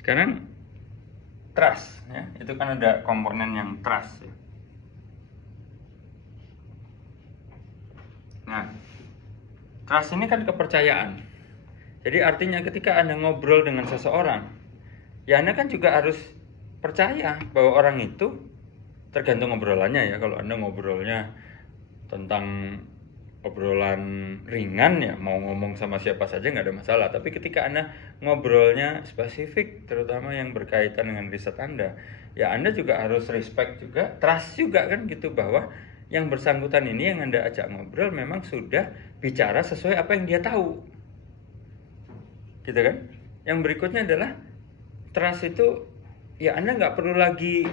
Sekarang trust ya, itu kan ada komponen yang trust ya. Nah, trust ini kan kepercayaan. Jadi artinya ketika Anda ngobrol dengan seseorang, ya Anda kan juga harus percaya bahwa orang itu, tergantung ngobrolannya ya. Kalau Anda ngobrolnya tentang obrolan ringan ya, mau ngomong sama siapa saja nggak ada masalah. Tapi ketika Anda ngobrolnya spesifik, terutama yang berkaitan dengan riset Anda, ya Anda juga harus respect juga, trust juga kan gitu, bahwa yang bersangkutan ini yang Anda ajak ngobrol memang sudah bicara sesuai apa yang dia tahu. Gitu kan? Yang berikutnya adalah trust itu ya Anda nggak perlu lagi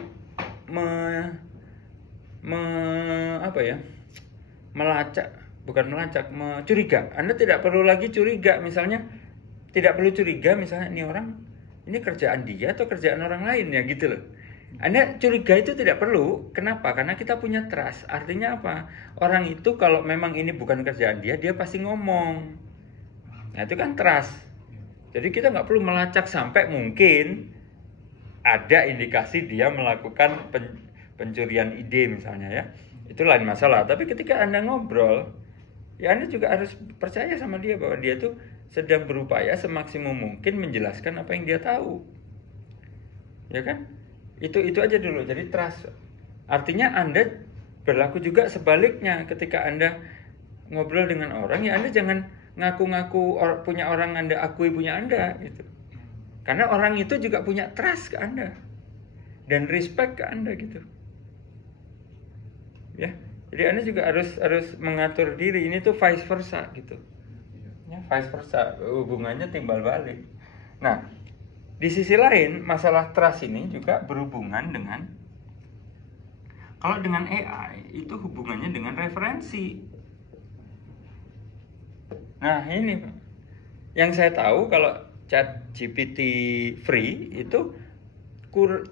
curiga. Anda tidak perlu lagi curiga, misalnya tidak perlu curiga misalnya ini orang, ini kerjaan dia atau kerjaan orang lain ya gitu loh. Anda curiga itu tidak perlu. Kenapa? Karena kita punya trust. Artinya apa? Orang itu kalau memang ini bukan kerjaan dia, dia pasti ngomong. Nah itu kan trust. Jadi kita nggak perlu melacak sampai mungkin ada indikasi dia melakukan pencurian ide misalnya ya. Itu lain masalah. Tapi ketika Anda ngobrol, ya Anda juga harus percaya sama dia bahwa dia tuh sedang berupaya semaksimum mungkin menjelaskan apa yang dia tahu. Ya kan? Itu aja dulu. Jadi trust. Artinya Anda berlaku juga sebaliknya. Ketika Anda ngobrol dengan orang, ya Anda jangan ngaku-ngaku punya orang Anda akui punya Anda gitu. Karena orang itu juga punya trust ke Anda dan respect ke Anda gitu. Ya. Jadi Anda juga harus mengatur diri. Ini tuh vice versa gitu. Ya, vice versa, hubungannya timbal balik. Nah, di sisi lain, masalah trust ini juga berhubungan dengan, kalau dengan AI itu hubungannya dengan referensi. Nah ini yang saya tahu, kalau ChatGPT free itu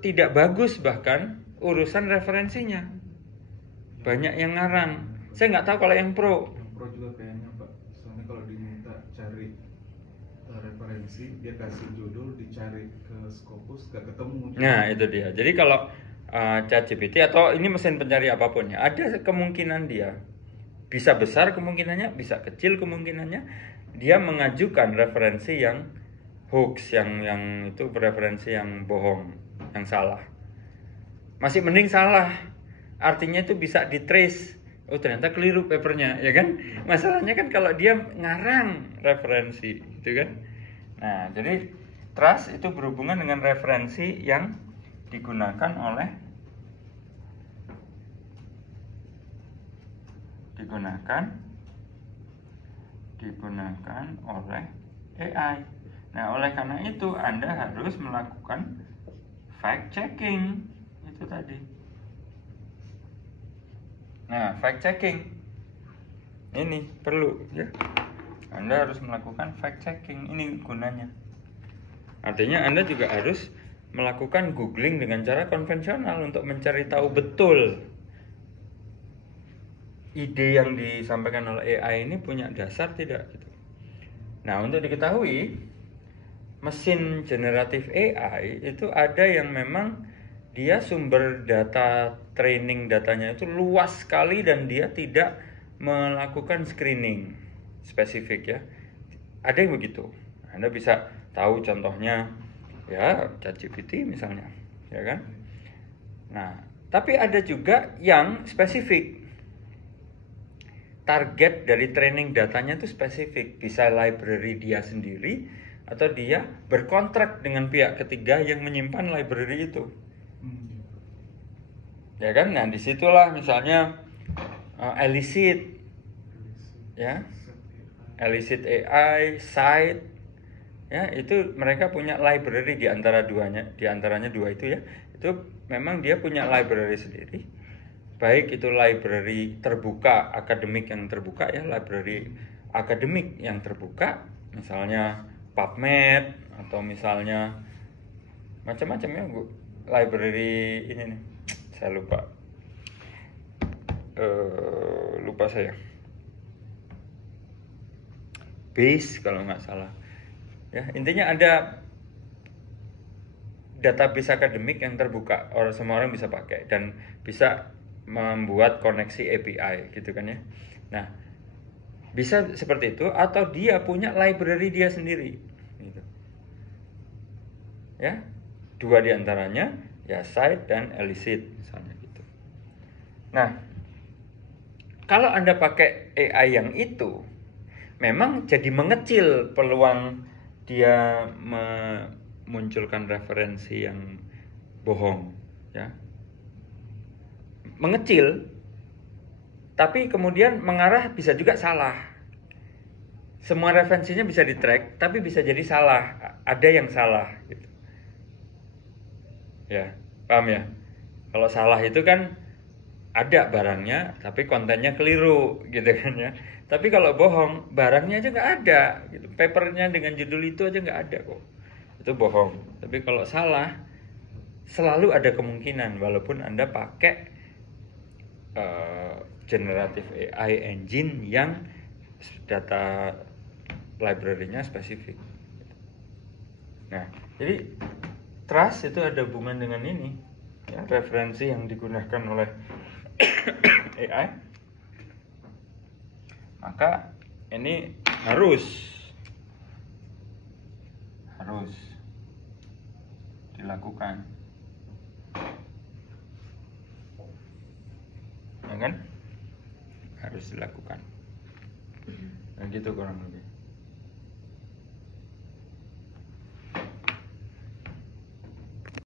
tidak bagus bahkan urusan referensinya. Banyak yang ngarang. Saya nggak tahu kalau yang pro. Yang pro juga kayaknya Pak. Soalnya kalau diminta cari referensi, dia kasih judul, dicari ke Scopus gak ketemu. Nah itu dia. Jadi kalau ChatGPT atau ini mesin pencari apapun ya, ada kemungkinan dia bisa besar kemungkinannya, bisa kecil kemungkinannya dia mengajukan referensi yang hoax, yang itu referensi yang bohong, yang salah. Masih mending salah, artinya itu bisa di-trace. Oh ternyata keliru papernya, ya kan? Masalahnya kan kalau dia ngarang referensi, gitu kan? Nah, jadi trust itu berhubungan dengan referensi yang digunakan oleh AI. Nah, oleh karena itu Anda harus melakukan fact checking itu tadi. Nah, fact checking ini perlu ya. Anda harus melakukan fact checking, ini gunanya. Artinya Anda juga harus melakukan googling dengan cara konvensional untuk mencari tahu betul ide yang disampaikan oleh AI ini punya dasar tidak gitu. Nah, untuk diketahui, mesin generatif AI itu ada yang memang dia sumber data training datanya itu luas sekali dan dia tidak melakukan screening spesifik ya. Ada yang begitu. Anda bisa tahu contohnya ya ChatGPT misalnya, ya kan? Nah, tapi ada juga yang spesifik. Target dari training datanya itu spesifik, bisa library dia sendiri atau dia berkontrak dengan pihak ketiga yang menyimpan library itu. Ya kan? Nah, disitulah misalnya Elicit, ya, Elicit AI, Site, ya itu mereka punya library di antaranya dua itu ya. Itu memang dia punya library sendiri. Baik itu library terbuka, akademik yang terbuka ya, library akademik yang terbuka, misalnya PubMed atau misalnya macam-macam ya, library ini nih, saya lupa saya, Base kalau nggak salah. Ya intinya ada database akademik yang terbuka, semua orang bisa pakai dan bisa membuat koneksi API gitu kan ya. Nah, bisa seperti itu, atau dia punya library dia sendiri gitu. Ya, dua diantaranya ya cite dan elicit misalnya gitu. Nah, kalau Anda pakai AI yang itu, memang jadi mengecil peluang dia memunculkan referensi yang bohong, ya. Mengecil, tapi kemudian mengarah bisa juga salah. Semua referensinya bisa di-track, tapi bisa jadi salah. Ada yang salah gitu. Ya, paham ya? Kalau salah itu kan ada barangnya, tapi kontennya keliru gitu kan ya. Tapi kalau bohong, barangnya aja nggak ada gitu. Papernya dengan judul itu aja nggak ada kok. Itu bohong. Tapi kalau salah, selalu ada kemungkinan walaupun Anda pakai generative AI engine yang data library-nya spesifik. Nah, jadi trust itu ada hubungan dengan ini, ya, referensi yang digunakan oleh AI. Maka ini harus dilakukan, ya kan? Harus dilakukan. Nah, gitu kurang lebih.